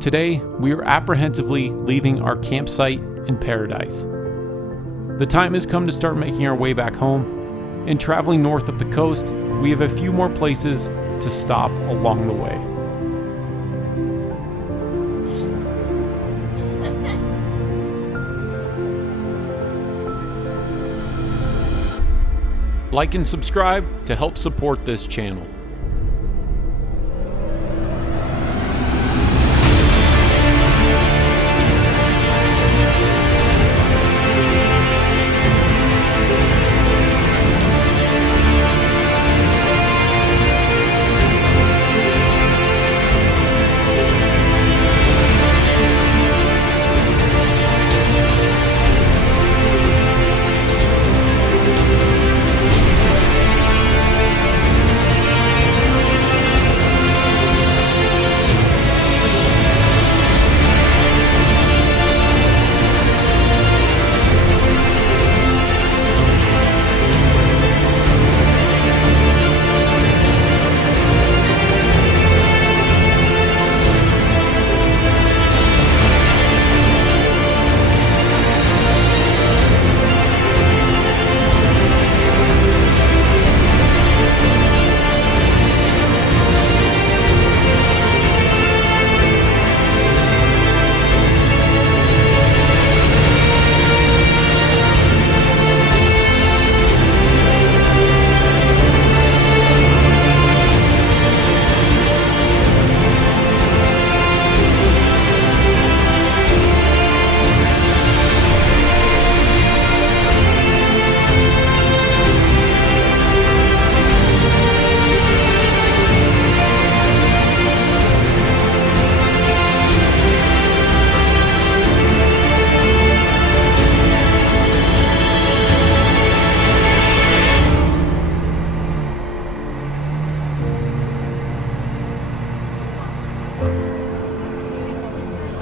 Today, we are apprehensively leaving our campsite in paradise. The time has come to start making our way back home, and traveling north up the coast, we have a few more places to stop along the way. Like and subscribe to help support this channel.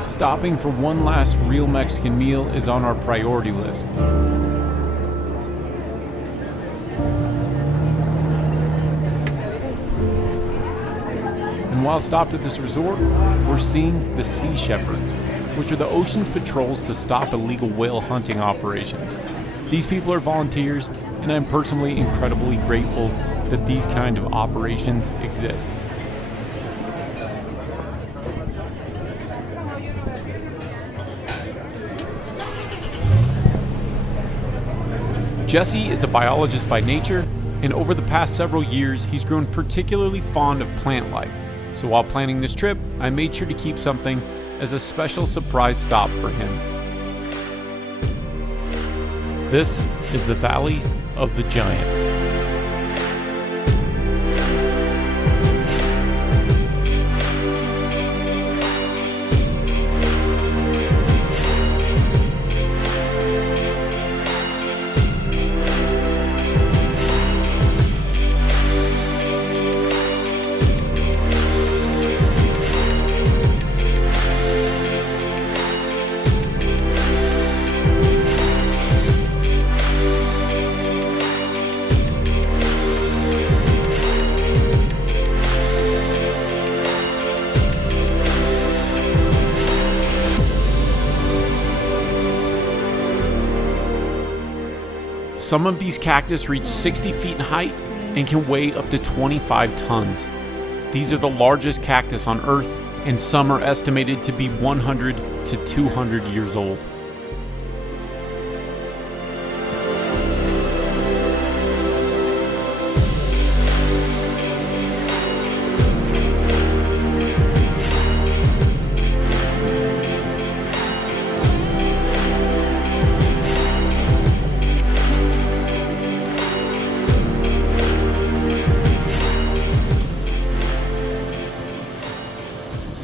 Stopping for one last real Mexican meal is on our priority list. And while stopped at this resort, we're seeing the Sea Shepherds, which are the ocean's patrols to stop illegal whale hunting operations. These people are volunteers, and I'm personally incredibly grateful that these kind of operations exist. Jesse is a biologist by nature, and over the past several years, he's grown particularly fond of plant life. So while planning this trip, I made sure to keep something as a special surprise stop for him. This is the Valley of the Giants. Some of these cactus reach 60 feet in height and can weigh up to 25 tons. These are the largest cactus on Earth, and some are estimated to be 100 to 200 years old.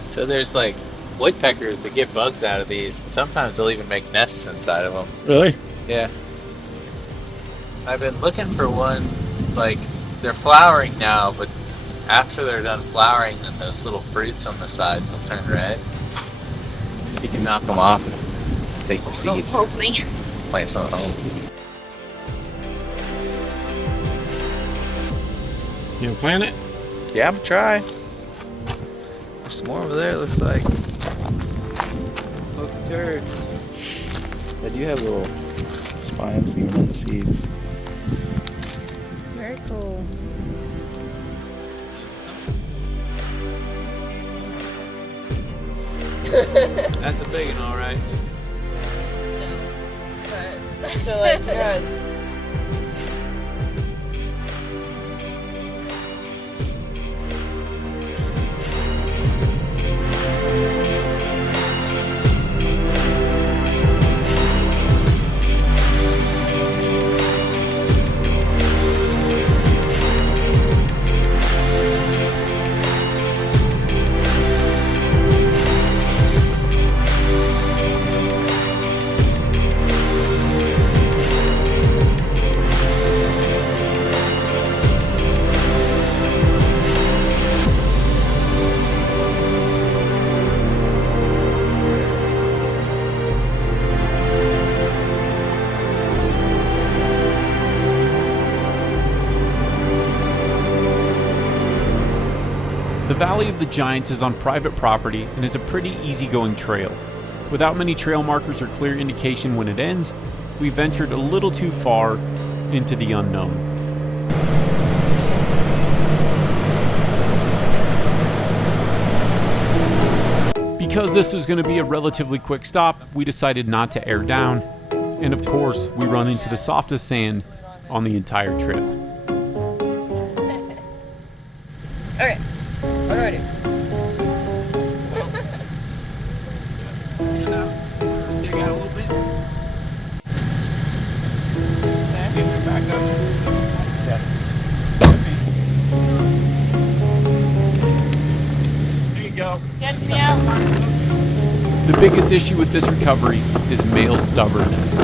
So there's like woodpeckers that get bugs out of these. Sometimes they'll even make nests inside of them. Really? Yeah. I've been looking for one, like, they're flowering now, but after they're done flowering, then those little fruits on the sides will turn red. You can knock them off and take the seeds. Hopefully. Plant some at home. You gonna plant it? Yeah, I'm gonna try. There's some more over there, it looks like. Look, turds. They do have little spines even on the seeds. Very cool. That's a big one, all right. So like, yes. The Valley of the Giants is on private property and is a pretty easygoing trail. Without many trail markers or clear indication when it ends, we ventured a little too far into the unknown. Because this was going to be a relatively quick stop, we decided not to air down, and of course, we run into the softest sand on the entire trip. Okay. What do I do? Stand out, dig out a little bit. Get your back up. Yeah. There you go. Get me out. The biggest issue with this recovery is male stubbornness.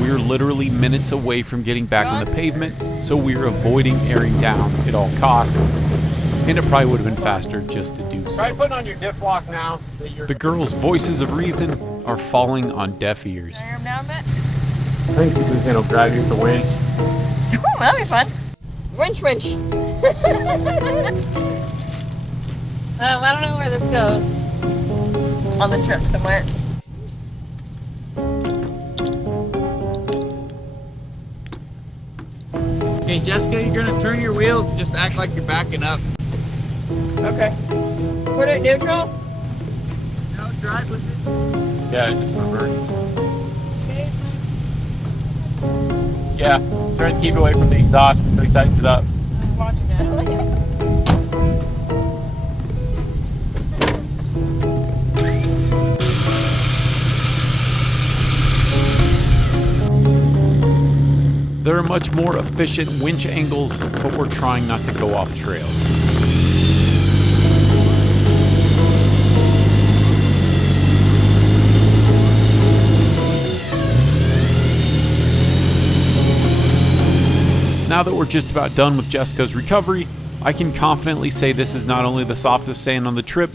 We're literally minutes away from getting back on the pavement, so we're avoiding airing down at all costs, and it probably would have been faster just to do so. Try putting on your diff lock now. The girls' voices of reason are falling on deaf ears. Arm down a bit. I think this is gonna drag you with the winch. Oh, that'll be fun. Winch. I don't know where this goes. On the trip somewhere. Okay, Jessica, you're gonna turn your wheels and just act like you're backing up. Okay. Put it neutral. No, drive with it. Yeah, just reverse. Okay. Yeah, try to keep away from the exhaust until he tightens it up. I'm watching it. There are much more efficient winch angles, but we're trying not to go off trail. Now that we're just about done with Jessica's recovery, I can confidently say this is not only the softest sand on the trip,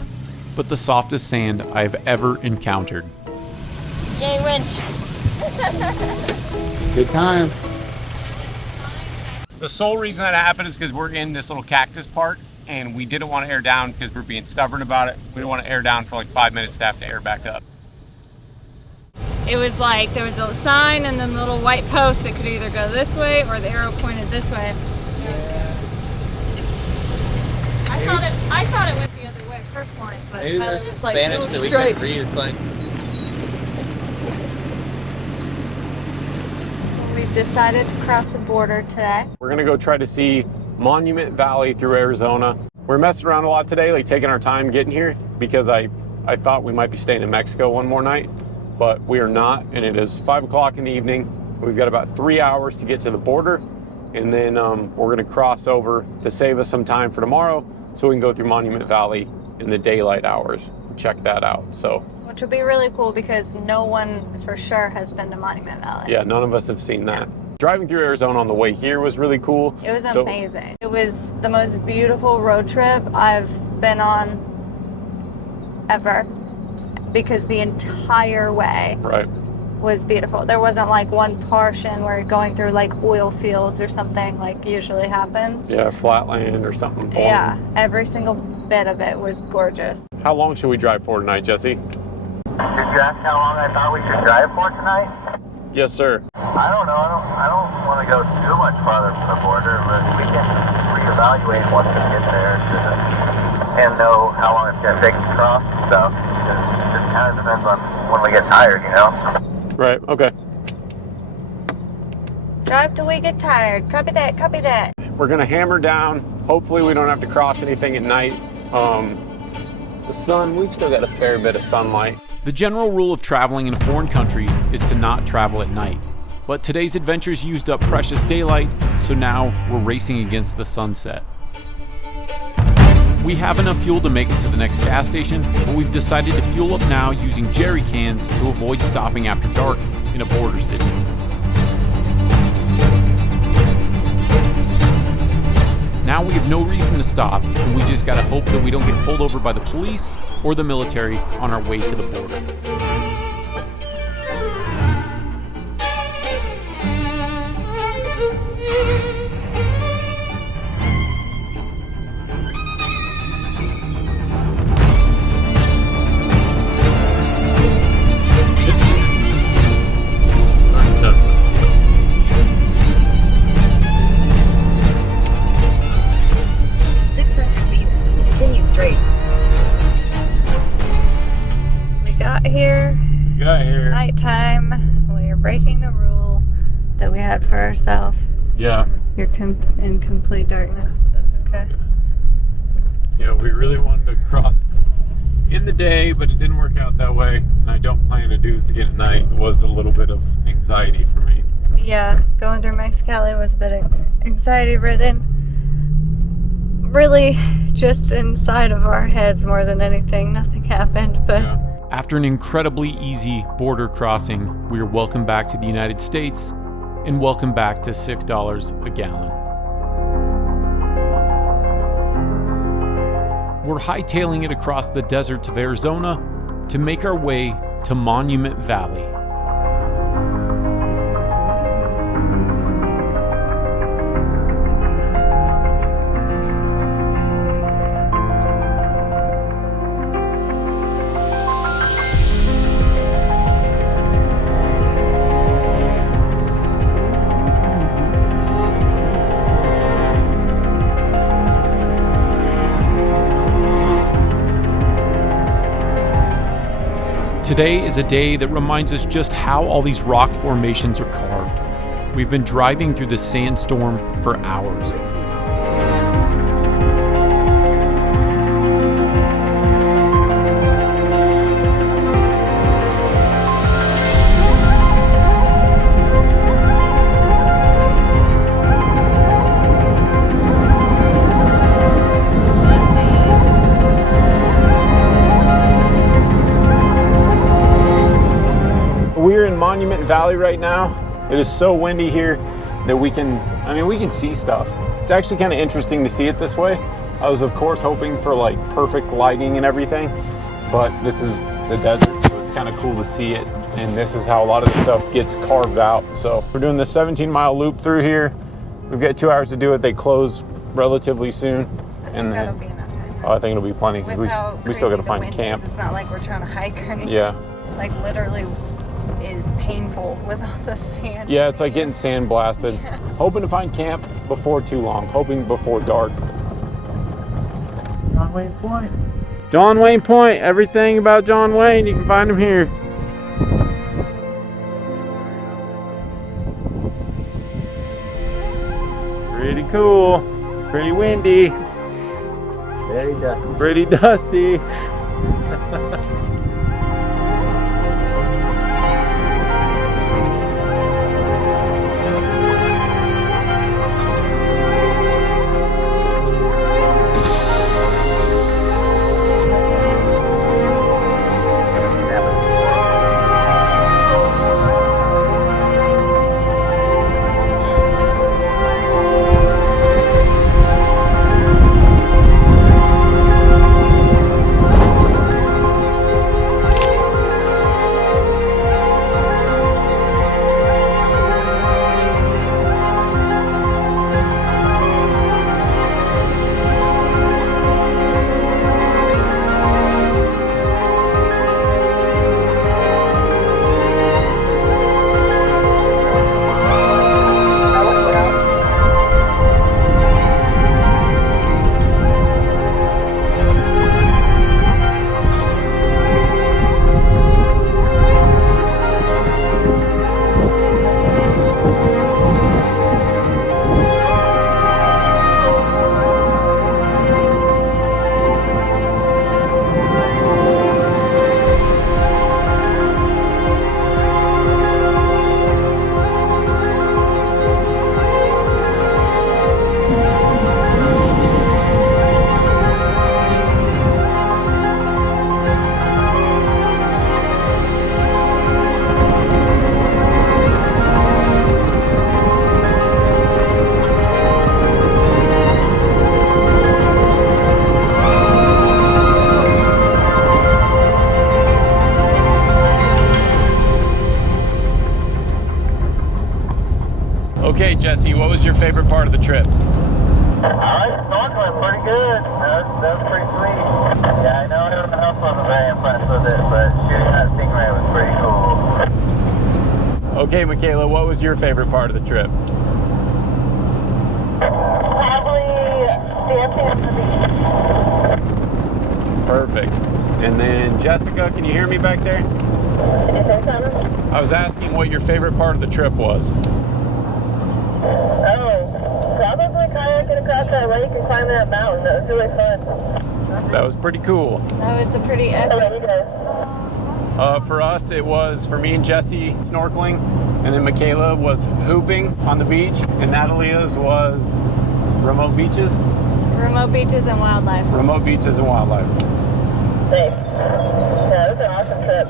but the softest sand I've ever encountered. Yay, winch. Good times. The sole reason that happened is because we're in this little cactus part and we didn't want to air down because we're being stubborn about it. We didn't want to air down for like 5 minutes to have to air back up. It was like there was a sign and then little white posts that could either go this way or the arrow pointed this way. I thought it went the other way first line, but Maybe Tyler there's some was like, Spanish "Go that we straight." can read. It's like, We've decided to cross the border today. We're gonna go try to see Monument Valley through Arizona. We're messing around a lot today, like taking our time getting here because I thought we might be staying in Mexico one more night, but we are not, and it is 5 o'clock in the evening. We've got about 3 hours to get to the border, and then we're gonna cross over to save us some time for tomorrow so we can go through Monument Valley in the daylight hours. Check that out. So Which would be really cool because no one for sure has been to Monument Valley. yeah, none of us have seen that. Driving through Arizona on the way here was really cool. It was amazing. It was the most beautiful road trip I've been on ever because the entire way Right. was beautiful. There wasn't like one portion where you're going through like oil fields or something like usually happens. Yeah, flatland or something. Yeah, every single bit of it was gorgeous. How long should we drive for tonight, Jesse? Did you ask how long I thought we should drive for tonight? Yes, sir. I don't know. I don't want to go too much farther from the border, but we can reevaluate once we get there and know how long it's going to take to cross and stuff. It just kind of depends on when we get tired, you know? Right, okay. Drive till we get tired. Copy that, copy that. We're gonna hammer down. Hopefully we don't have to cross anything at night. The sun, we've still got a fair bit of sunlight. The general rule of traveling in a foreign country is to not travel at night. But today's adventures used up precious daylight, so now we're racing against the sunset. We have enough fuel to make it to the next gas station, but we've decided to fuel up now using jerry cans to avoid stopping after dark in a border city. Now we have no reason to stop, and we just gotta hope that we don't get pulled over by the police or the military on our way to the border. Nighttime. We are breaking the rule that we had for ourselves. Yeah. You're in complete darkness, but that's okay. Yeah, we really wanted to cross in the day, but it didn't work out that way. And I don't plan to do this again at night. It was a little bit of anxiety for me. Yeah, going through Mexicali was a bit anxiety ridden. Really just inside of our heads more than anything. Nothing happened, but... Yeah. After an incredibly easy border crossing, we are welcome back to the United States and welcome back to $6 a gallon. We're hightailing it across the deserts of Arizona to make our way to Monument Valley. Today is a day that reminds us just how all these rock formations are carved. We've been driving through the sandstorm for hours. We're in Monument Valley right now. It is so windy here that we can see stuff. It's actually kind of interesting to see it this way. I was of course hoping for like perfect lighting and everything, but this is the desert, so it's kind of cool to see it. And this is how a lot of the stuff gets carved out. So we're doing this 17-mile loop through here. We've got 2 hours to do it. They close relatively soon. And That'll then, be enough time. oh, I think it'll be plenty because we still got to find camp. It's not like we're trying to hike or anything. Yeah. Like literally is painful with all the sand. Yeah, it's like getting sand blasted. Yeah. Hoping to find camp before too long. Hoping before dark. John Wayne Point. John Wayne Point. Everything about John Wayne, you can find him here. Pretty cool. Pretty windy. Very dusty. Pretty dusty. favorite part of the trip? I like snorkeling pretty good. That was pretty sweet. Yeah, I know the health wasn't very impressed with it, but shooting that stingray was pretty cool. Okay, Michaela, what was your favorite part of the trip? Probably dancing on the beach. Perfect. And then Jessica, can you hear me back there? I was asking what your favorite part of the trip was. Oh, probably kayaking across that lake and climbing that mountain. That was really fun. That was pretty cool. That was a pretty How epic. about you guys? For us, it was, for me and Jesse, snorkeling, and then Michaela was hooping on the beach, and Natalia's was remote beaches. Remote beaches and wildlife. Remote beaches and wildlife. Thanks. Yeah, it was an awesome trip.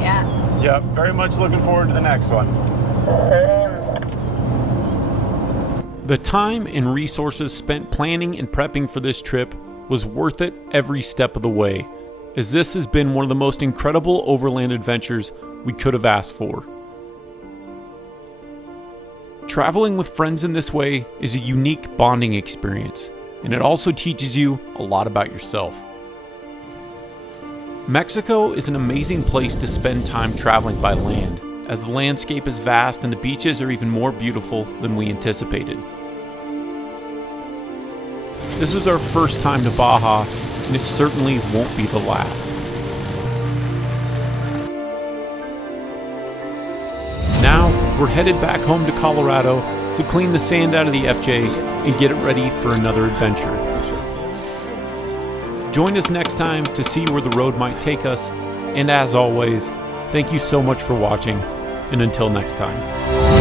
Yeah. Yep, very much looking forward to the next one. The time and resources spent planning and prepping for this trip was worth it every step of the way, as this has been one of the most incredible overland adventures we could have asked for. Traveling with friends in this way is a unique bonding experience, and it also teaches you a lot about yourself. Mexico is an amazing place to spend time traveling by land, as the landscape is vast and the beaches are even more beautiful than we anticipated. This is our first time to Baja, and it certainly won't be the last. Now, we're headed back home to Colorado to clean the sand out of the FJ and get it ready for another adventure. Join us next time to see where the road might take us, and as always, thank you so much for watching, and until next time.